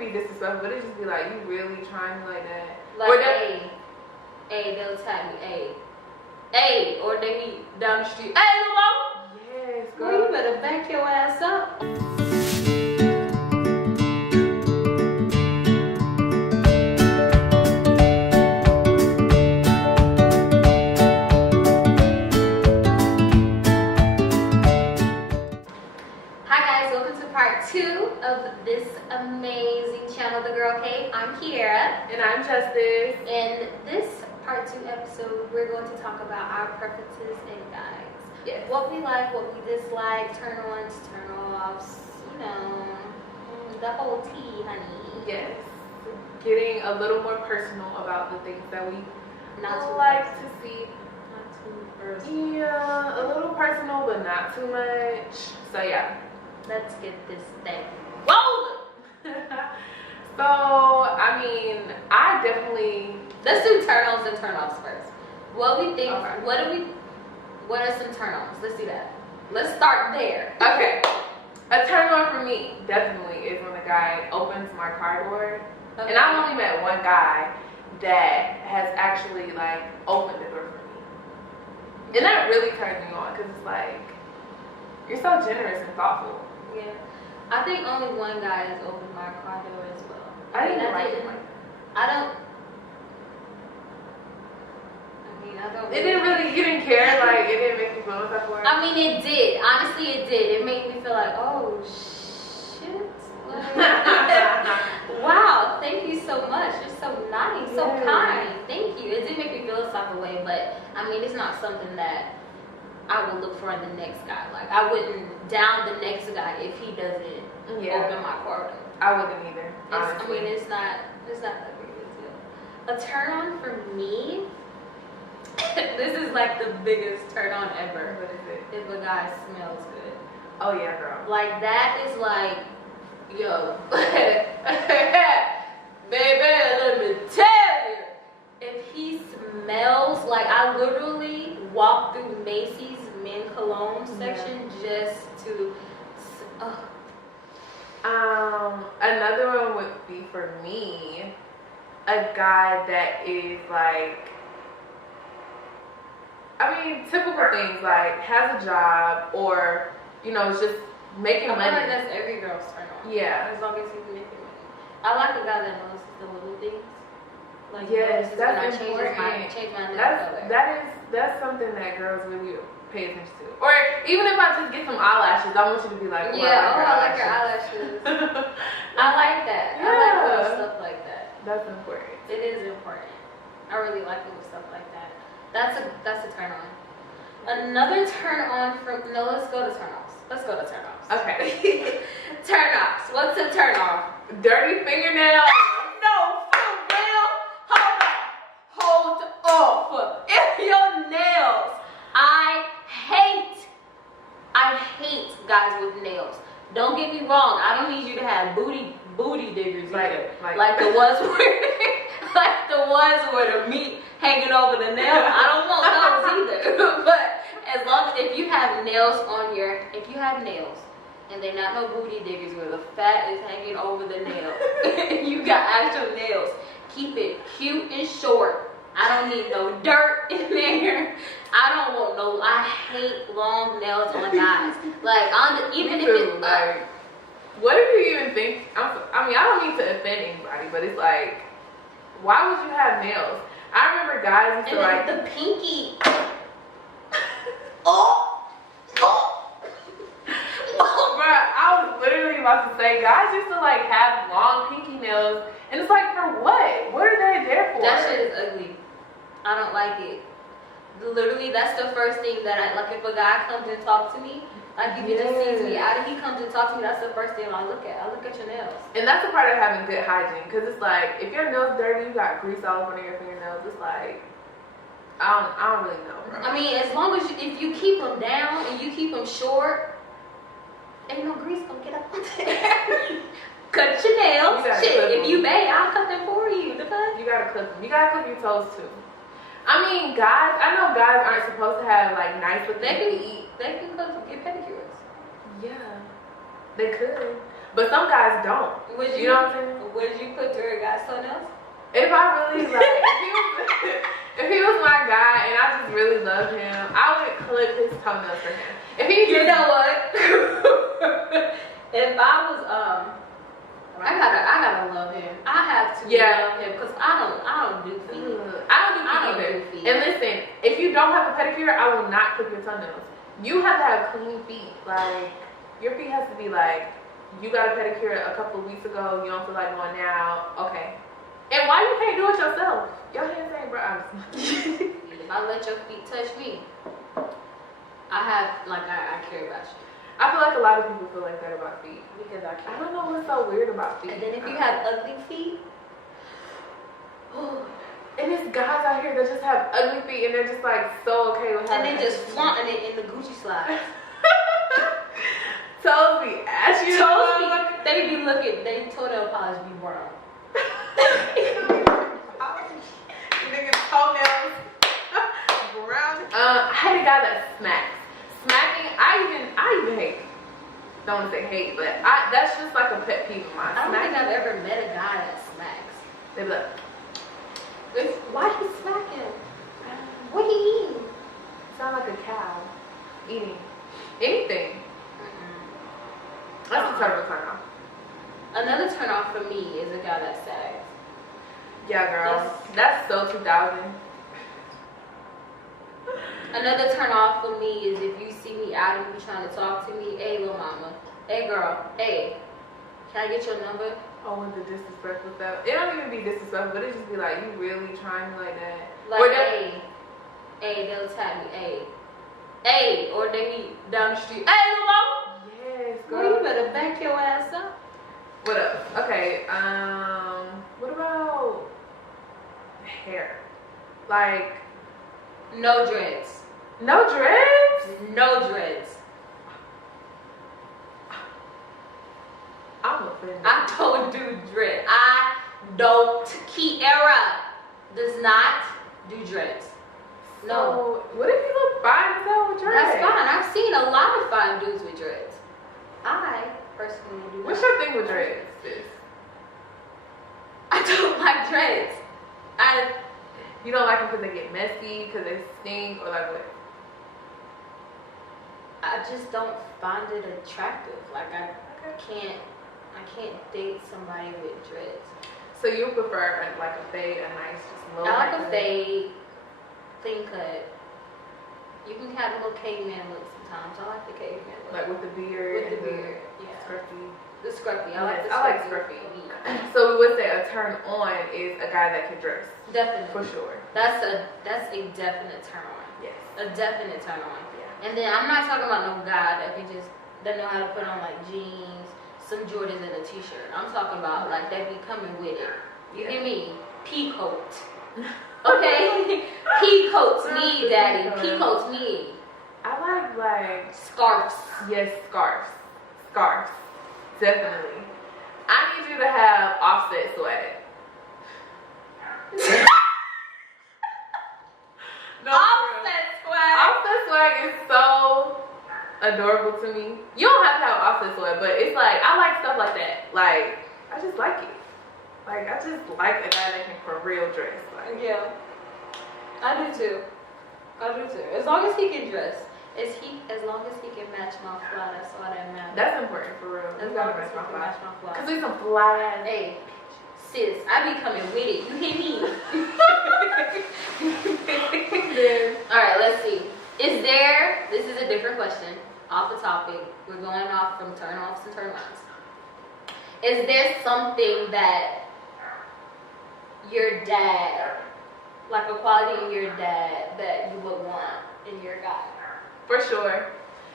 be disrespectful, but it just be like, you really trying me like that? Like, they'll tag me, or they meet down the street, little mama. Yes, girl. Well, you better back your ass up. Part 2 of this amazing channel, The Girl Cave. I'm Kiera. And I'm Justice. In this part 2 episode, we're going to talk about our preferences in guys. Yes. What we like, what we dislike, turn-ons, turn-offs, you know, the whole tea, honey. Yes. Getting a little more personal about the things that we not like to see. Not too personal. Yeah, a little personal, but not too much. So, yeah. Let's get this thing rolling. So, I mean, I definitely... Let's do turn-ons and turn-offs first. What we think, okay. What are some turn-ons? Let's do that. Let's start there. Okay. A turn-on for me, definitely, is when a guy opens my car door. Okay. And I've only met one guy that has actually, like, opened the door for me. And that really turns me on, because it's like, you're so generous and thoughtful. Yeah, I think only one guy has opened my car door as well. I don't. It didn't really. You didn't care. Like it didn't make you feel that for it. I mean, it did. Honestly, it did. It made me feel like, oh shit. Like, wow, thank you so much. You're so nice, so kind. Thank you. It did make me feel a type of way, but I mean, it's not something that I would look for in the next guy. Like I wouldn't down the next guy if he doesn't open my car door. I wouldn't either. I mean, it's not that big of a deal. A turn on for me. This is like the biggest turn on ever. What is it? If a guy smells good. Oh yeah, girl. Like that is like, yo, baby, let me tell you. If he smells like, I literally walked through Macy's men cologne section just to. Another one would be for me, a guy that is like, I mean, typical things like has a job or you know is just making money. I feel like that's every girl's turn on. Yeah. As long as he's making money. I like a guy that notices the little things. Like yes, that's important. Change my color. That's something that girls really pay attention to. Or even if I just get some eyelashes, I want you to be like, oh, I like your eyelashes. I like that. Yeah. I like little stuff like that. That's important. It is important. I really like little stuff like that. That's a turn on. Another turn on from let's go to turn offs. Let's go to turn offs. Okay. Turn offs. What's a turn off? Dirty fingernails. No, for real. Hold off. If your nails, I hate guys with nails. Don't get me wrong. I don't need you to have booty diggers either. Like the ones where the meat hanging over the nail. I don't want those either. But as long as if you have nails and they're not no booty diggers where the fat is hanging over the nail, you got actual nails. Keep it cute and short. I don't need no dirt in there. I hate long nails on guys. Like even if it's like, what do you even think? I mean, I don't need to offend anybody, but it's like, why would you have nails? I remember guys used to like the pinky. Bruh, I was literally about to say, guys used to like have long pinky nails, and it's like, for what? What are they there for? That shit is ugly. I don't like it. Literally, that's the first thing that I like. If a guy comes and talks to me, like if he just sees me out and he comes and talks to me, that's the first thing I look at. I look at your nails. And that's a part of having good hygiene, because it's like, if your nails dirty, you got grease all over your fingernails, it's like, I don't really know, bro. I mean, as long as if you keep them down and you keep them short, ain't no grease gonna get up on there. Cut your nails. Shit, if you bang, I'll cut them for you. The fuck? You gotta clip them. You gotta clip your toes too. I mean, guys, I know guys aren't supposed to have like nice looking feet. They can get pedicures. Yeah, they could. But some guys don't. You know what I'm saying? Would you put through a guy's toenails? If I really like, if he was my guy and I just really loved him, I would clip his toenails for him. If he, you know what? If I was I gotta love him. I have to love him because I don't do feet. I don't do feet either. And listen, if you don't have a pedicure, I will not clip your toenails. You have to have clean feet. Like your feet has to be like, you got a pedicure a couple of weeks ago. You don't feel like going now. Okay. And why you can't do it yourself? Your hands ain't brown. If I let your feet touch me, I care about you. I feel like a lot of people feel like that about feet. Because I care. I don't know what's so weird about feet. And then if you have ugly feet, and there's guys out here that just have ugly feet and they're just like so okay with having. and they just flaunting it in the Gucci slides. Toes be ashy. Toes be, they be looking, they toenail polish be brown. Niggas toenails brown. I had a guy that smacks. Smacking, I even hate. Don't want to say hate, but that's just like a pet peeve of mine. I don't think I've ever met a guy that smacks. They be like, why he smacking? What he eating? Sound like a cow eating anything. That's a terrible turn off. Another turn off for me is a guy that sags. Yeah, girl. That's so 2000. Another turn off for me is if you see me out and you trying to talk to me. Hey, little mama. Hey, girl. Hey, can I get your number? Oh, with the disrespectful stuff. It don't even be disrespectful, but it just be like, you really trying me like that? Like, hey, they'll tag me. Hey, or they be down the street. Hey, little mama. Yes, girl. Well, you better back your ass up. What up? Okay, what about hair? Like, no dreads. no dreads? No dreads. I'm offended. I don't do dread. I don't. Kiera does not do dreads. No. So, what if you look fine as hell with dreads? That's fine. I've seen a lot of fine dudes with dreads. I personally do not. What's your thing with dreads, sis? I don't like dreads. You don't like them because they get messy, because they stink, or like what? I just don't find it attractive. Like I can't date somebody with dreads. So you prefer like a fade, a nice, just low. I like a fade, clean cut. You can have a little caveman look sometimes. I like the caveman look. Like with the beard. With the beard, yeah. Scruffy. The scruffy. I like scruffy. So we would say a turn on is a guy that can dress. Definitely. For sure. That's a definite turn on. Yes. A definite turn on. Yeah. And then I'm not talking about no guy that can just know how to put on like jeans, some Jordans and a t-shirt. I'm talking about like that be coming with it. You get me? Pea coat. Okay? Pea coats me, daddy. Pea coats me. I like scarves. Yes, scarves. Scarves. Definitely. I need you to have offset swag. No, offset swag. Offset swag is so adorable to me. You don't have to have offset swag, but it's like, I like stuff like that. Like, I just like it. Like, I just like a guy that can for real dress. Like, yeah. I do too. As long as he can dress. As long as he can match my fly, that's all that matters. That's important for real. As You long gotta as he can match my fly. Cause we some fly. Hey, sis, I be coming with it. You hear me? Alright, let's see. This is a different question, off the topic. We're going off from turn-offs and turn-ons. Is there something that your dad, like a quality in your dad that you would want in your guy? For sure.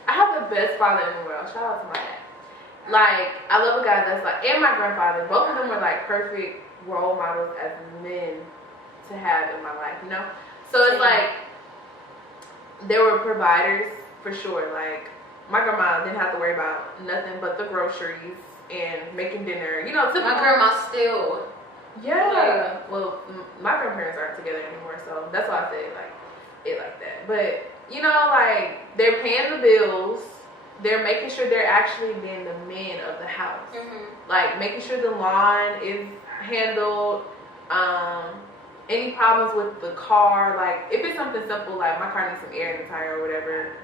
I have the best father in the world. Shout out to my dad. Like, I love a guy that's like, and my grandfather, both of them were like perfect role models as men to have in my life, you know? So it's like, they were providers for sure. Like, my grandma didn't have to worry about nothing but the groceries and making dinner, you know, My grandma still. Yeah. Well, my grandparents aren't together anymore, so that's why I say like it like that. But you know, like they're paying the bills, they're making sure they're actually being the men of the house. Like making sure the lawn is handled. Any problems with the car, like if it's something simple like my car needs some air in the tire or whatever,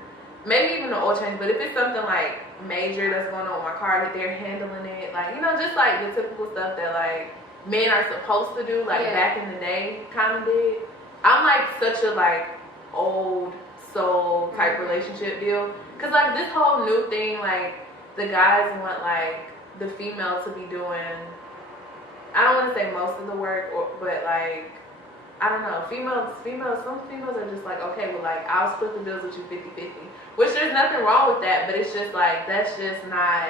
maybe even an oil change, but if it's something like major that's going on with my car, that they're handling it, like, you know, just like the typical stuff that like men are supposed to do, like back in the day kind of did. I'm like such a like old soul type relationship deal, because like this whole new thing, like the guys want like the female to be doing, I don't want to say most of the work, but like, I don't know, some females are just like, okay, well, like, I'll split the bills with you 50-50, which there's nothing wrong with that, but it's just like, that's just not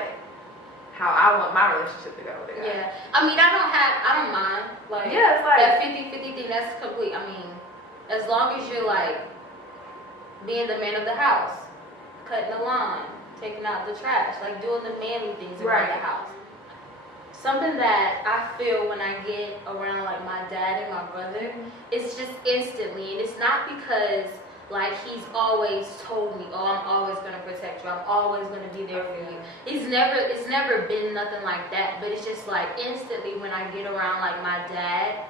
how I want my relationship to go there. Yeah, I mean, I don't mind, like, it's like that 50-50 thing, that's complete, I mean, as long as you're, like, being the man of the house, cutting the lawn, taking out the trash, like, doing the manly things around the house. Something that I feel when I get around like my dad and my brother, it's just instantly, and it's not because like he's always told me, oh, I'm always gonna protect you, I'm always gonna be there for you. It's never been nothing like that, but it's just like instantly when I get around like my dad,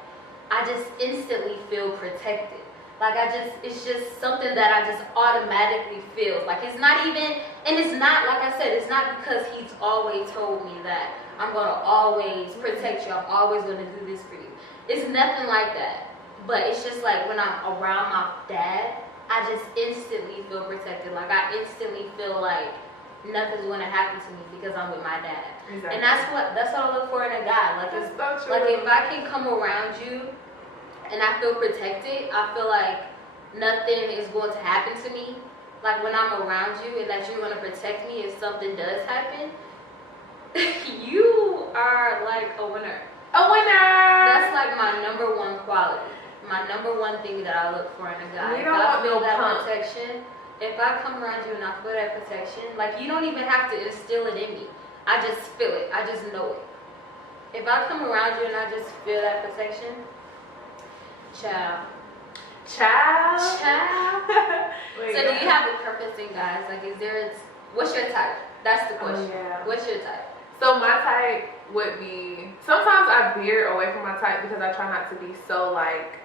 I just instantly feel protected. Like it's just something that I just automatically feel. Like it's not even, and it's not, like I said, it's not because he's always told me that I'm going to always protect you, I'm always going to do this for you. It's nothing like that. But it's just like when I'm around my dad, I just instantly feel protected. Like I instantly feel like nothing's going to happen to me because I'm with my dad. Exactly. And that's what I look for in a guy. Like, like if I can come around you and I feel protected, I feel like nothing is going to happen to me. Like when I'm around you and that you're going to protect me if something does happen, you are like a winner. A winner! That's like my number one quality. My number one thing that I look for in a guy. You don't want no pump. Protection, if I come around you and I feel that protection, like you don't even have to instill it in me. I just feel it. I just know it. If I come around you and I just feel that protection, child. Wait, so do you have a preference in guys? Like what's your type? That's the question. What's your type? So my type would be, sometimes I veer away from my type because I try not to be so like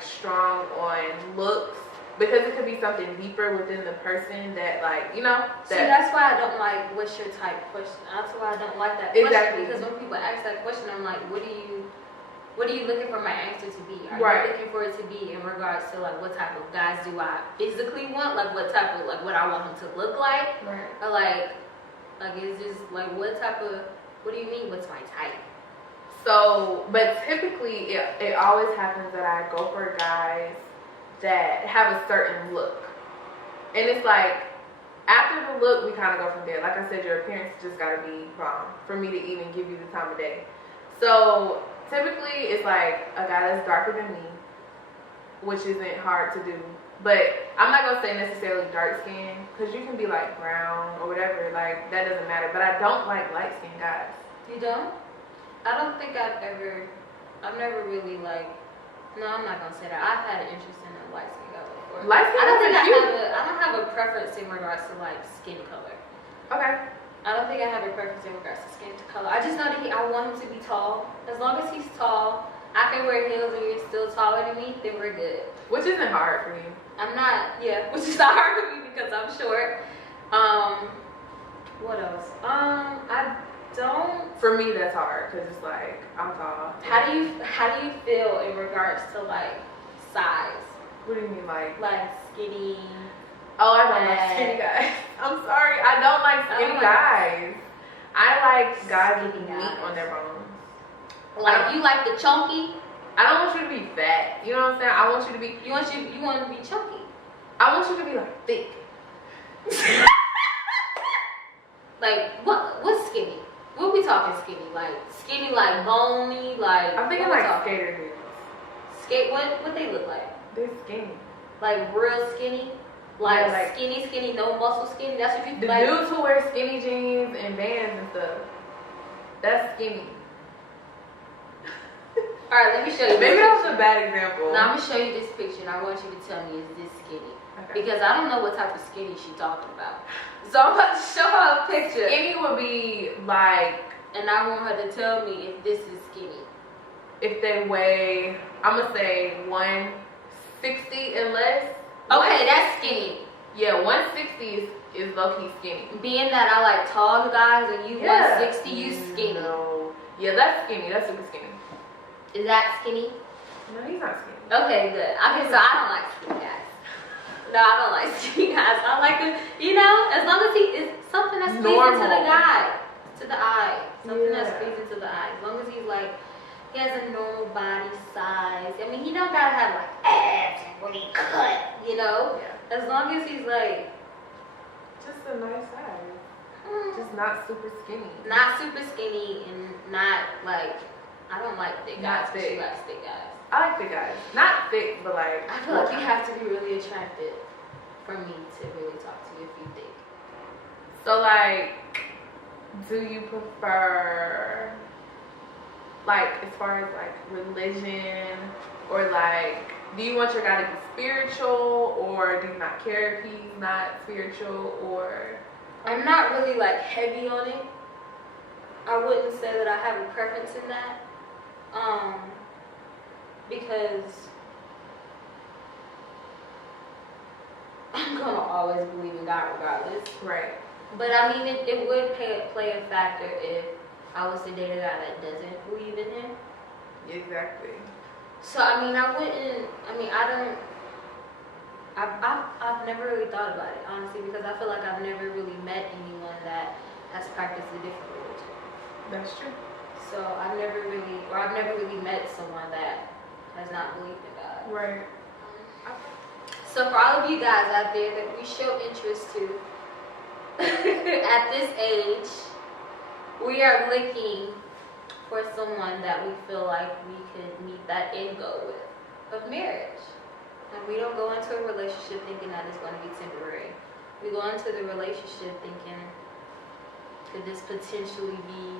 strong on looks, because it could be something deeper within the person that like, you know. See, that's why I don't like what's your type question. That's why I don't like that question, because when people ask that question, I'm like, what are you looking for my answer to be? Are you looking for it to be in regards to like what type of guys do I physically want? Like what type of, like what I want him to look like? Right. Or like it's just like what do you mean what's my type? So, but typically it always happens that I go for guys that have a certain look. And it's like, after the look, we kind of go from there. Like I said, your appearance just got to be bomb for me to even give you the time of day. So typically it's like a guy that's darker than me, which isn't hard to do. But I'm not going to say necessarily dark skin, because you can be like brown or whatever, like that doesn't matter. But I don't like light skinned guys. You don't? I don't think I've never really like, no, I'm not going to say that. I've had an interest in a light skinned guy before. Light skinned guys I don't have a preference in regards to like skin color. Okay. I don't think I have a preference in regards to skin color. I just know that I want him to be tall. As long as he's tall, I can wear heels and you're still taller than me, then we're good. Which isn't hard for you. I'm not, which is not hard for me because I'm short. What else? I don't. For me, that's hard because it's like I'm tall. How do you feel in regards to like size? What do you mean, like skinny? Oh, I don't like skinny guys. I'm sorry, I don't like skinny guys. I like guys with meat on their bones. Like you like the chunky? I don't want you to be fat. You know what I'm saying? I want you to be. You want to be chunky. I want you to be like thick. Like what's skinny? What we talking skinny? Like skinny, like bony, like. I'm thinking like skater dudes. What they look like? They're skinny. Like real skinny. Like skinny, no muscle skinny. That's what you the like. Dudes who wear skinny jeans and Vans and stuff. That's skinny. Alright, let me show you. Maybe that was a bad example. Now I'm gonna show you this picture and I want you to tell me, is this skinny? Okay. Because I don't know what type of skinny she talking about. So I'm about to show her a picture. Skinny would be like, And I want her to tell me if this is skinny. if they weigh, I'm gonna say 160 and less. Okay, that's skinny. Yeah, 160 is low key skinny. Being that I like tall guys and you 160, you skinny. No. Yeah, that's skinny. That's super skinny. Is that skinny? No, he's not skinny. Okay, good. Okay, so I don't like skinny guys. No, I don't like skinny guys. I like it, you know, as long as he is something that's pleasing to the guy, to the eye. Something that's pleasing to the eye. As long as he's like, he has a normal body size. I mean, he don't gotta have like abs and really cut, you know? Yeah. As long as he's like, Just a nice size. Just not super skinny. not super skinny and not like, I don't like thick guys, Not but thick. she likes thick guys. I like thick guys. Not thick, but like. I feel like you have to be really attractive for me to really talk to you if you think. So like, do you prefer, like, as far as like religion, or like, do you want your guy to be spiritual, or do you not care if he's not spiritual, or? I'm not really like heavy on it. I wouldn't say that I have a preference in that. Because I'm gonna always believe in God regardless. Right. But I mean, it would play a factor if I was to date a guy that doesn't believe in him. Exactly. So I mean, I wouldn't. I mean, I don't. I've never really thought about it honestly, because I feel like I've never really met anyone that has practiced a different religion. That's true. So I've never really met someone that has not believed in God. Right. So for all of you guys out there that we show interest to at this age, we are looking for someone that we feel like we could meet that end goal with of marriage. And we don't go into a relationship thinking that it's going to be temporary. We go into the relationship thinking, could this potentially be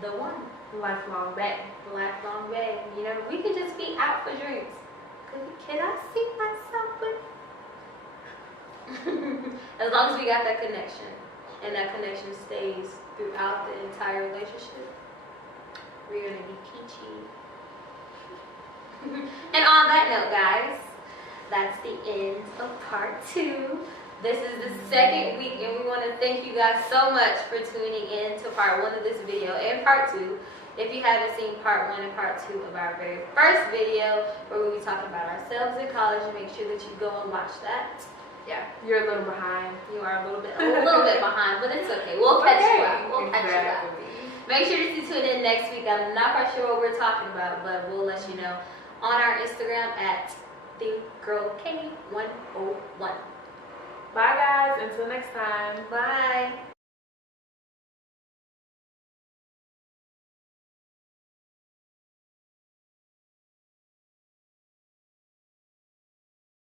the one? Lifelong bae. Lifelong bae. You know, we could just be out for drinks. Can I see myself with? As long as we got that connection, and that connection stays throughout the entire relationship, we're gonna be peachy. And on that note, guys, that's the end of part 2. This is the second week, and we want to thank you guys so much for tuning in to part 1 of this video and part 2. If you haven't seen part 1 and part 2 of our very first video, where we were talking about ourselves in college, make sure that you go and watch that. Yeah, you're a little behind. You are a little bit behind, but it's okay. We'll catch you up. We'll catch you up. Make sure to tune in next week. I'm not quite sure what we're talking about, but we'll let you know on our Instagram at ThinkGirlK101. Bye guys, until next time. Bye.